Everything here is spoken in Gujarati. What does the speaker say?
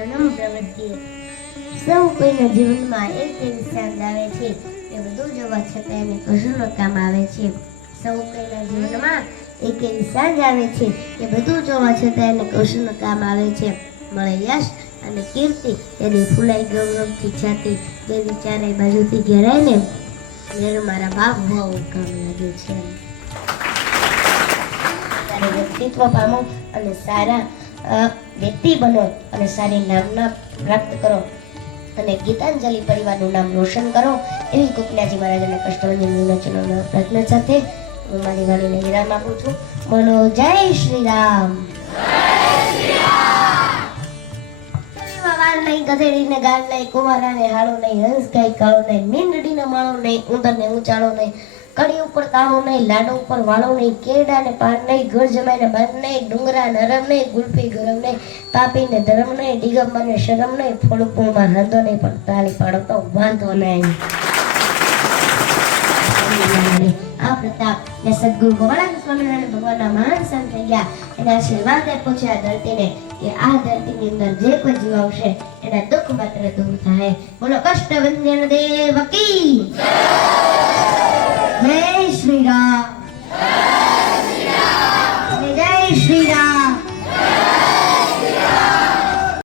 જન્મ પ્રવૃત્તિ સૌ કોઈના જીવનમાં એક એવી સાંજ આવે છે કે બધું જોવા છતાં એને કશું ન કામ આવે છે. સૌ કોઈના જીવનમાં એક એવી સાંજ આવે છે કે બધું જોવા છતાં એને કશું ન કામ આવે છે. મળે યશ અને કીર્તિ તેની ફૂલાઈ ગૌરવથી છાતી જેની ચારે બાજુથી ઘેરાય ને મેરું મારા બાપ બહુ કામ લાગે છે. સારું વ્યક્તિત્વ પામો અને સારા વ્યક્તિ બનો અને સારી નામના પ્રાપ્ત કરો અને ગીતાંજલિ પરિવારનું નામ રોશન કરો એવી ગોપીનાથજી મહારાજના કષ્ટભંજન વિમોચનના પ્રયત્ન સાથે હું મારી વાણીને વિરામ આપું છું. બોલો જય શ્રી રામ. નહીં ગધેડીને ગાળ નહીં, કુંવારાને હાળો નહીં, હંસ ગાય કાળો નહીં, મીંડડીને માળો નહીં, ઉંદરને ઊંચાળો નહીં, કડી ઉપર તાળો નહીં, લાડો ઉપર વાળો નહીં, કેળાને પાન નહીં, ઘર જમાઈને બાન નહીં, ડુંગરા નરમ નહીં, ગુલપી ગરમ નહીં, પાપીને ધરમ નહીં, દિગંબરને શરમ નહીં, ફોડપુમાં હાંધો નહીં, પણ તાળી પાડો તો વાંધો નહીં. આ પ્રતાપ ને સદગુરુ ગોવાળાનંદ સ્વામિનારાયણ ભગવાનના મહાન સંત થઈ ગયા એના આશીર્વાદ આપ્યો છે આ ધરતીને કે આ ધરતીની અંદર જે કોઈ જીવ આવશે એના દુઃખ માત્ર દૂર થાય. બોલો કષ્ટભંજન દેવ કી જય શ્રી રામ.